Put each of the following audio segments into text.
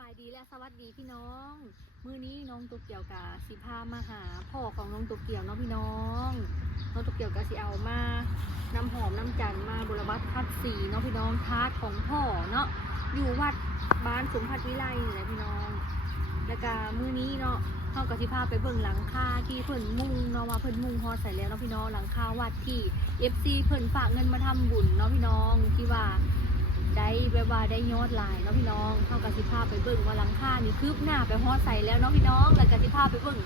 บายดีและสวัสดีพี่น้องมื้อนี้น้องตุกเกี่ยวกับสิพามาหาพ่อของน้องตุกเกี่ยวเนาะพี่น้องน้องตุกเกี่ยวกับสิเอามาน้ำหอมน้ำจันมาบุรวัตพัดสีเนาะพี่น้องทาสของพ่อเนาะอยู่วัดบ้านสมพัฒน์วิไลนี่แหละพี่น้องแล้วก็มื้อนี้เนาะเขากับสิพาไปเบิ่งหลังคาที่เพิ่นมุงเนาะว่าเพิ่นมุงฮอดใส่แล้วเนาะพี่น้องหลังคาวัดที่ FC เพิ่นฝากเงินมาทำบุญเนาะพี่น้องที่ว่าได้แบบว่าได้ยอดหลายเนาะพี่น้องเข้ากับสิภาพไปเบิ่งว่าหลังคานี่คืบหน้าไปฮอดใส่แล้วเนาะพี่น้องแล้วก็สิภาพไปเบิ่ง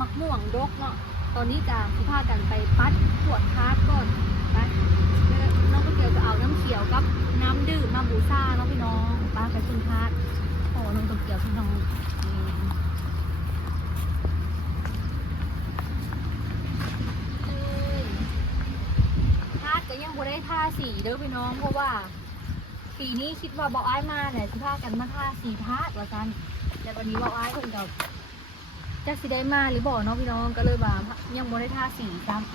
มักม่วงดกเนาะตอนนี้ก็สิภาพกันไปปัดขวดคาร์ดก่อนไปน้องก็เกี่ยวจะเอาน้ำเขียวกับน้ำดื่มมาบูชาเนาะพี่น้องป้าไปขึ้นคาร์ดโอ้น้องตัวเกี่ยวพี่น้องคาร์ดก็ยังบ่ได้ทาสีเด้อพี่น้องเพราะว่าปีนี้คิดว่าบอกอ้ายมาเนี่ยสิพากันมาทาสีทาสว่ากันแต่วันนี้บอกอ้ายคนกับจะสิได้มาหรือบอกเนาะพี่น้องก็เลยว่ายังบ่ได้ทาสีซ้ำ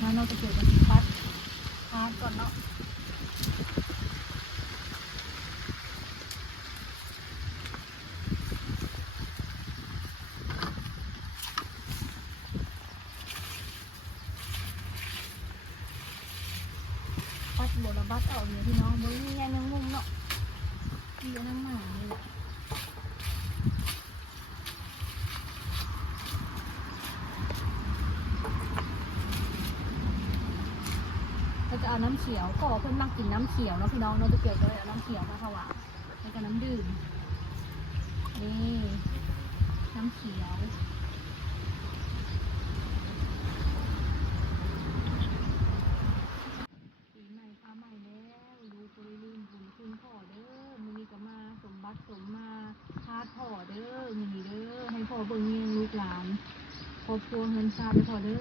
มาเราจะเกี่ยวกับสีพัดทาก่อนเนาะปัดบดบัดเอาเนี่ยพี่น้องเบิ้งแง่ยังงุ่มเนาะมีน้ำหมาเลยเราจะเอาน้ำเขียวก็เพื่อนมักกินน้ำเขียวเนาะพี่น้องเราจะเกี่ยวกับเอาน้ำเขียวมาถวายแล้วก็น้ำดื่มนี่น้ำเขียวปีใหม่ฟ้าใหม่แล้วดูบริลืมบุญคุณพ่อเด้อมือนี้ก็มาสมบัติสมมาทาพ่อเด้อมือนี้เด้อให้พ่อเบิ่งเงี้ยลูกหลานครอบครัวเงินชาติพ่อเด้อ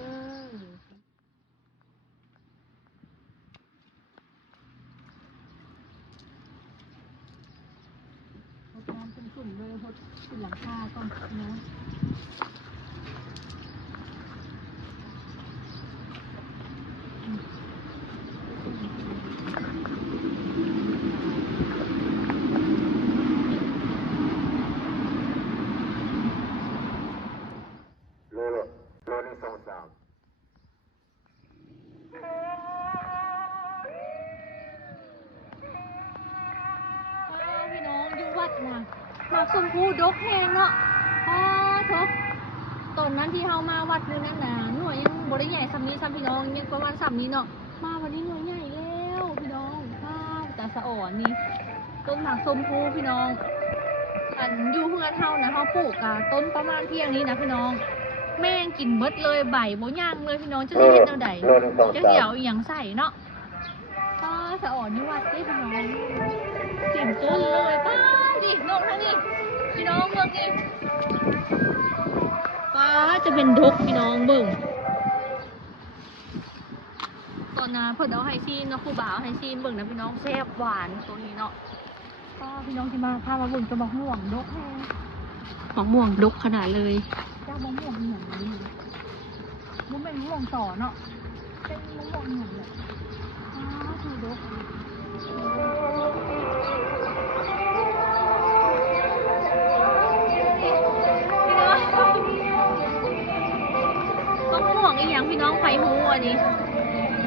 น้ำเป็นกลุ่มเลยพดขึ้นหลังคาก่อนเนาะLearning sound sound. พี่น้องอยู่วัดนะหมากชมพูดกแหงเนาะทบตอนนั้นที่เฮามาวัดนึงนั่นน่ะหน่วยยังบ่ได้ใหญ่ซ้ำนี้ซ้ำพี่น้องยังประมาณซ้ำนี้เนาะมาวันนี้หน่วยใหญ่แล้วพี่น้องแต่สะอ่อนนี่ต้นหมากชมพูพี่น้องอันอยู่เพื่อนเฮานะเฮาปลูกอะต้นประมาณเพียงนี้นะพี่น้องแม่งกินเบิดเลยใบบ่ย่างเลยพี่น้องจะสิเฮ็ดแนวใดจะสิเอาอีหยังใส่เนาะสะอ่อนนี่วัดได้พี่น้องเต็มต้นเลยดินกทั้งนี้พี่น้องเบิ่งดิจะเป็นดกพี่น้องเบิ่งตอนนั้นเพิ่นเอาไฮซีนเนาะครูบ่าวไฮซีนเบิ่งนะพี่น้องแซ่บหวานตัวนี้เนาะพี่น้องที่มาพามาเบิ่งจะมะม่วงดกแฮงมะม่วงดกขนาดเลยเจ้ามะม่วงอย่างนี้มันเป็นมะม่วงต่อเนาะเป็นมะม่วงอย่างนี้คือดกมะม่วงอีหยังพี่น้องไฟหูอันนี้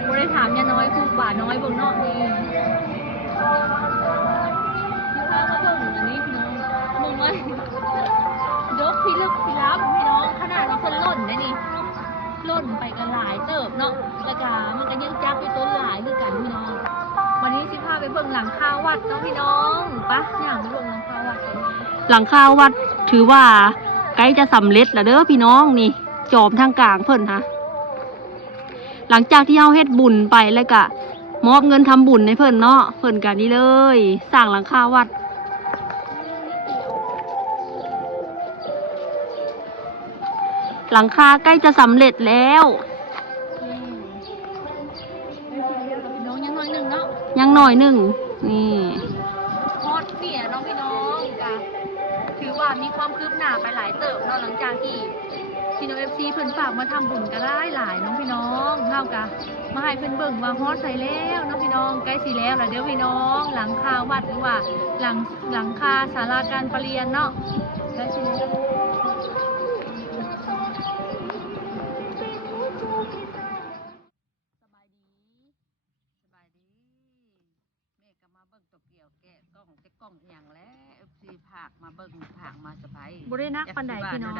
บ่ได้ถามยาน้อยครูบ่าน้อยเบิ่งเนาะนี่พามาเบิ่งอันนี้พี่น้องมึงเลยดกพี่ลึกพี่ลับพี่น้องขนาดว่าเพิ่นล่นได้นี่ล่นไปกันหลายเติบเนาะแล้วก็มันก็ยังจักไปต้นหลายคือกันพี่น้องวันนี้สิพาไปเบิ่งหลังคาวัดเนาะพี่น้องปะอย่างไปเบิ่งหลังคาวัดกันหลังคาวัดถือว่าใกล้จะสำเร็จแล้วเด้อพี่น้องนี่จอมทางกลางเพิ่นฮะหลังจากที่เฮาเฮ็ดบุญไปแล้วก็มอบเงินทำบุญให้เพิ่นเนาะเพิ่นกันนี่เลยสร้างหลังคาวัดหลังคาใกล้จะสำเร็จแล้วยังหน่อยหนึ่งเนาะยังหน่อยหนึ่งนี่ฮอดเสียน้องพี่น้องจ้ะถือว่ามีความคืบหน้าไปหลายเติบเนาะหลังจากที่พี่น้อง FC เพิ่นฝากมาทำบุญกันหลายน้องพี่น้องเท่ากัน มาให้เพิ่นเบิ่งว่าฮอดใส่แล้วเนาะพี่น้องใกล้สิแล้วล่ะเด้อพี่น้องหลังคาวัดหรือว่าหลังคาศาลาการประเรียนเนาะใกล้สิแล้ว สบายดีสบายดีแม่ก็มาเบิ่งตัวเกี่ยวแกะกล้องแต่กล้องเอียงแล้ว FC ผากมาเบิ่งผากมาสะพาย บ่ได้นักปานใดพี่น้อง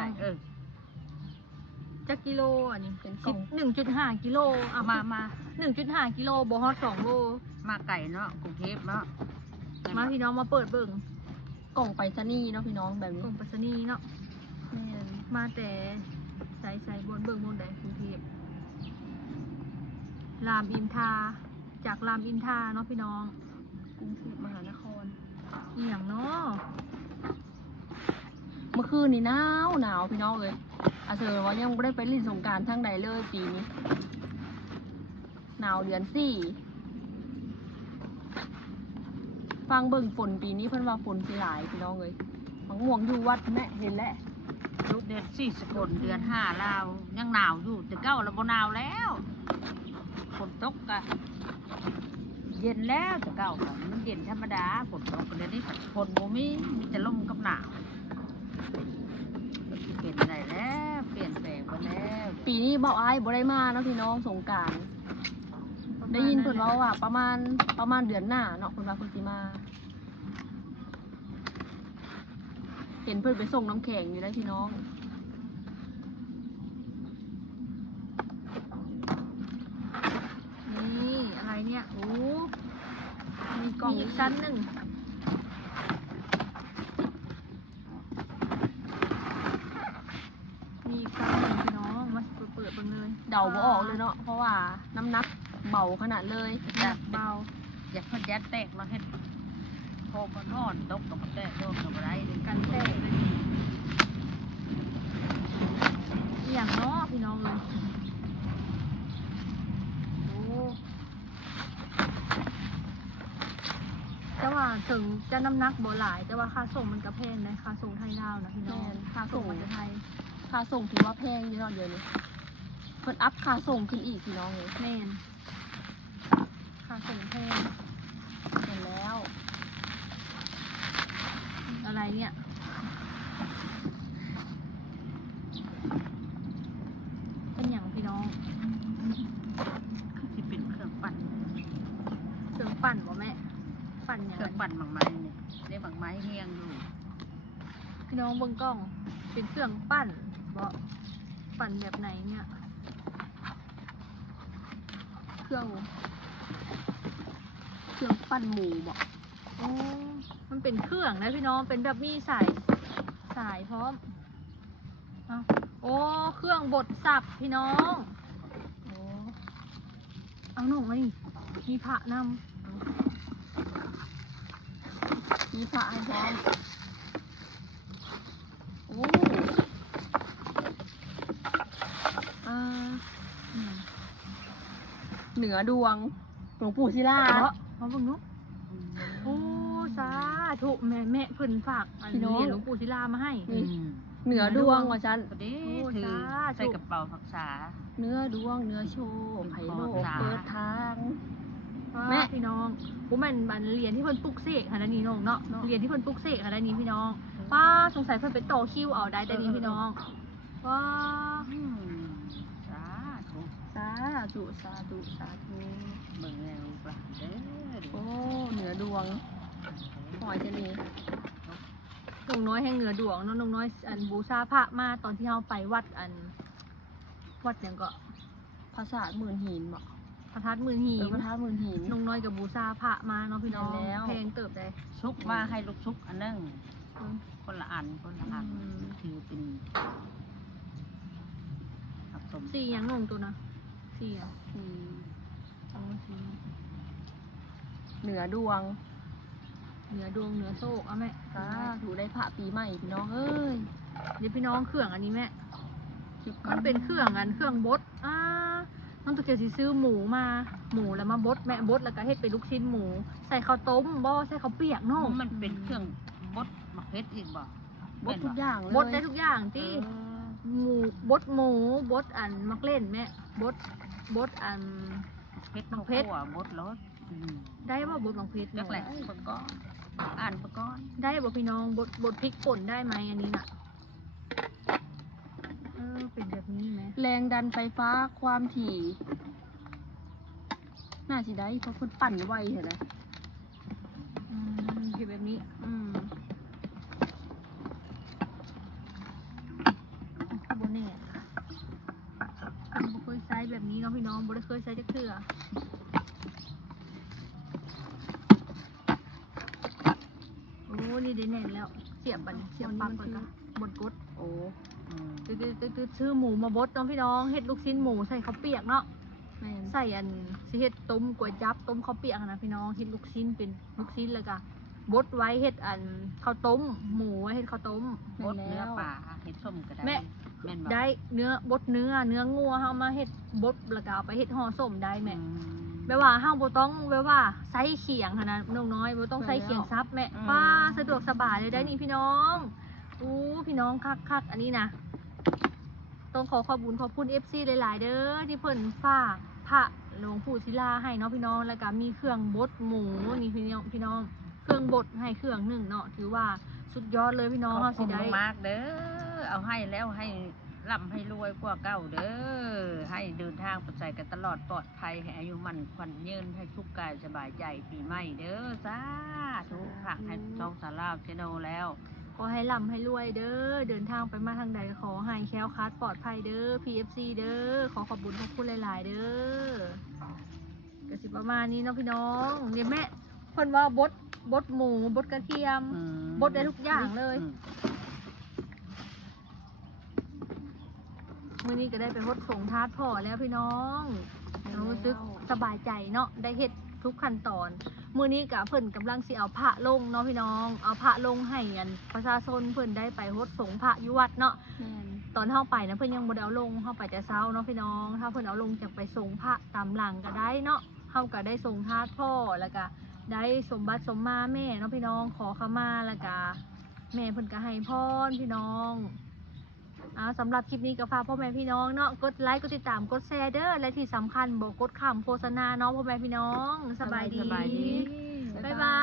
จักกิโลอันนี้ เป็นกล่อง 1.5 กิโลอ่ะมา 1.5 กิโลบ่ฮอด2 โล มาไก่เนาะกรุงเทพเนาะ มาพี่น้องมาเปิดเบิ่ง กล่องไปรษณีย์เนาะพี่น้องแบบ ก นี้ รมไปรษณีย์เนาะ แม่น มาแต่ใส่บนเบิ่งบนใดกรุงเทพรามอินทราจากรามอินทราเนาะพี่น้อง กรุงเทพมหานคร อีหยังเนาะ เมื่อคืนนี่หนาวพี่น้องเลยอาเซอร์ว่ายังไม่ได้ไปเล่นสงกรานต์ทั้งใดเลยปีนี้หนาวเดือน4ฟังเบิ่งฝนปีนี้เพิ่นว่าฝนสิหลายพี่น้องเลยมังม่วงอยู่วัดแม่เห็นแล้ว ลูกเดือน4 สกลเดือน5ลาวยังหนาวอยู่แต่เก้าแล้วบ่หนาวแล้วฝนตกกะเย็นแล้วแต่เก้าก็มันเย็นธรรมดาฝนตกก็เดี๋ยวนี้ฝนบ่มีแต่ลมกับหนาวเปลี่ยนได้แล้วเปลี่ยนแปลงไปแล้ว ปีนี้เบาอ้ายบ่ได้มาเนาะพี่น้องสงกรานต์ได้ยินเพิ่นเว้าว่าประมาณเดือนหน้าเนาะเพิ่นว่าเพิ่นสิมา เห็นเพิ่นไปส่งน้ำแข็งอยู่ได้พี่น้อง นี่อะไรเนี่ยโอ้ มีกล่อง มีอีกชั้นหนึ่งมีอีกชั้นหนึ่งพี่น้องมาเปิดเบิ่งเลย เดาบ่ออกเลยเนาะเพราะว่าน้ำหนักเบาขนาดเลย หนักเบา อยากเพิ่นยัดแตกเราเฮ็ดโคมมันห่อนตกกับมันแตกโดนกับอะไรเลย กันแตกเลยอหย่างเนาะพี่น้องเลยโอ้แต่ว่าถึงจะน้ำหนักบ่หลาย แต่ว่าค่าส่งมันกระแพงนะค่าส่งไทยลาวนะพี่น้อง แม่น ค่าส่งมันจะไทย ค่าส่งถือว่าแพงอยู่เนาะเดี๋ยวนี้เพิ่นอัพค่าส่งขึ้นอีกพี่น้องเลย แม่นค่าส่งแพง เห็นแล้ว อะไรเนี่ยเป็นอย่างพี่น้อง ที่เป็นเครื่องปั่น เครื่องปั่นบ่แม่ปั่นอย่าง เครื่อง ไร ปั่นหมักไม้เนี่ยเรียกหมักไม้เฮียงอยู่ พี่น้องเบิ่งกล้องเป็นเครื่องปั่นบ่ปั่นแบบไหนเนี่ย เครื่องปั้นหมูบ่ โอ้มันเป็นเครื่องนะพี่น้องเป็นแบบมีสายพร้อมเอาโอ้เครื่องบดสับพี่น้อง โอ้ เอาหนุ่มมาดิมีพระน มีพระให้พร้อมโอ้อ่า ำ เหนือดวงหลวงปู่ศิลา เพราะเบิ่งเนุ๊โอ้สาธุแม่เพิ่นฝากอันเหรียญหลวงปู่ศิลามาให้ อืม เหนือดวงว่าฉัน พอดี โอ้ ถือ สาธุ ใส่กระเป๋าผักษา เนื้อดวงเนื้อโชคไผ่โลก ขอบคุณ เปิดทาง แม่ แม่พี่น้องผมมันเหรียญที่เพิ่นปลุกเสกค่ะนั่นนี่น้องเนาะเหรียญที่เพิ่นปลุกเสกค่ะนั่นนี่พี่น้องป้าสงสัยเพิ่นไปต่อคิวเอาได้แต่นี้พี่น้องว้า อืมสาธุ สาธุสาธุสาธุ เบิ่งแนวลูกหลานเด้อ โอ้เหนือดวงหอยจะนี่ น้องน้อยแห่งเหนือดวงเนาะน้องน้อยอันบูชาพระมาตอนที่เฮาไปวัดอันวัดหยังก็ ภาษาหมื่นหินบ่ พระธาตุหมื่นหิ พระธาตุหมื่นหิน น้องน้อยกับบูชาพระมาเนาะพี่น้อง เห็นแล้ว เพลงเติบได้ ชุกมาให้ลูกชุกอันหนึงคนละอันคนละอัน อืม ถือเป็นผักสม สี่หยังน้องตัวนะสี่หยัง อืม อ๋อสี่ เหนือดวง เหนือดวงเหนือโชคเอาแม่ สาธุได้พระปีใหม่พี่น้องเอ้ย เดี๋ยวพี่น้องเครื่องอันนี้แม่ คลิปก่อ มัน นเป็นเครื่องบดน้องตัวเกียวสิซื้อหมูมาหมูแล้วมาบดแม่บดแล้วก็เฮ็ดเป็นลูกชิ้นหมู ใส่ข้าวต้มบ่ใส่ข้าวเปียกเนาะ มันเป็นเครื่องบดมะเขืออีกบ่ บดทุกอย่างเลย บดได้ทุกอย่าง เอ ที่ อ หมูบดหมูบดอันมักเล่นแม่บดอัน เพชร บั เขา กเพชร ขั่วบดรส ได้บ่บดบังเพชร จักแหละปะก้อนอ่านปะก้อน ได้บ่พี่น้องบดพริกป่นได้ไหมอันนี้น่ะเป็นแบบนี้ไหม แรงดันไฟฟ้าความถี่น่าสิได้เพราะคนปั่นไวเถอะนะ เห็นแบบนี้โบเน่ผมบ่เคยใช้แบบนี้เนาะพี่น้องบ่ได้เคยใช้จักเทื่อโอ้นี่ได้แน่นแล้วเสียบบัดนี้เสียบปลั๊กก่อนค่ะบดกด โอ้ ตืดชื่อหมูมาบดเนาะพี่น้องเฮ็ดลูกชิ้นหมูใส่ข้าวเปียกเนาะ แม่น ใส่อันสิเฮ็ดต้มก๋วยจั๊บต้มข้าวเปียกอะนะพี่น้องเฮ็ดลูกชิ้นเป็นลูกชิ้นเลยก็บดไว้เฮ็ดอันข้าวต้มหมูไว้เฮ็ดข้าวต้ม บดเนื้อป่าเห็ดส้มก็ได้ แม่ แม่นบ่ ได้เนื้อบดเนื้องัวเฮามาเฮ็ดบดแล้วก็เอาไปเฮ็ดห่อส้มได้แม่แม่ว่าเฮาบ่ต้องแบบว่าใส่เขียงหั่นนะน้องน้อยบ่ต้องใส่เขียงซับแม่ป้าสะดวกสบายเลยได้นี่พี่น้องอู้พี่น้องคักๆอันนี้นะต้องขอบุญขอบคุณ FC หลายๆเด้อที่เพิ่นฝากพระหลวงปู่ศิลาให้เนาะพี่น้องแล้วก็มีเครื่องบดหมูนี่พี่น้องเครื่องบดให้เครื่องหนึงเนาะถือว่าสุดยอดเลยพี่น้อง ขอ เฮา บ สิ คุณ ได้ มากๆเด้อเอาให้แล้วให้ร่ำให้รวยกว่าเก่าเด้อให้เดินทางปลอดภัยกันตลอดปลอดภัยให้อายุมั่นขวัญยืนให้ทุกกายสบายใจปีใหม่เด้อสาธุค่ะให้ช่องสาราเจโนแล้ว ขอให้ร่ำให้รวยเด้อเดินทางไปมาทางใดก็ขอให้แคล้วคลาดปลอดภัยเด้อ PFC เด้อขอขอบคุญขอบคุณหลายๆเด้อก็สิประมาณนี้เนาะพี่น้องเดี๋ยวแม่เพิ่นว่าบดหมูบดกระเทียม บดได้ทุกอย่างเลย มื้อนี้ก็ได้ไปฮดส่งทาสพ่อแล้วพี่น้องรู้สึกสบายใจเนาะได้เฮ็ดทุกขั้นตอนมื้อนี้ก็เพิ่นกำลังสิเอาพระลงเนาะพี่น้องเอาพระลงให้อันประชาชนเพิ่นได้ไปฮดส่งพระอยู่วัดเนาะ แม่น ตอนเฮาไปนะเพิ่นยังบ่ได้เอาลงเฮาไปแต่เช้าเนาะพี่น้องถ้าเพิ่นเอาลงจะไปส่งพระตามหลังก็ได้เนาะเฮาก็ได้ส่งทาสพ่อแล้วก็ได้สมบัติสมมาแม่เนาะพี่น้องขอขมาแล้วก็แม่เพิ่นก็ให้พรพี่น้องสำหรับคลิปนี้ก็ฝากพ่อแม่พี่น้องเนาะกดไลค์กดติดตามกดแชร์เด้อและที่สำคัญบ่กดข้ามโฆษณาเนาะพ่อแม่พี่น้องสบายดี สบายดี บ๊ายบาย